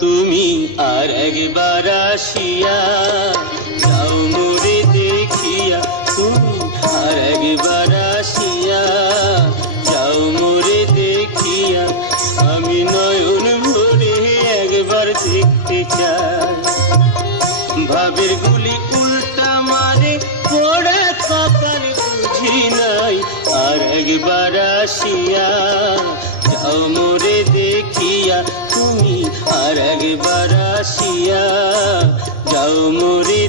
তুমি আর একবার আসিয়া যাও মোরে দেখিয়া, তুমি আর একবার আসিয়া যাও মোরে দেখিয়া, আমি নয়ন ভরে একবার দেখতে চাই। ভাবের গুলি উল্টা মারে পোড়া কপাল বুঝি নাই, আর একবার আসিয়া যাও মোরে দেখিয়া, তুমি আর একবার আসিয়া যাও মোরে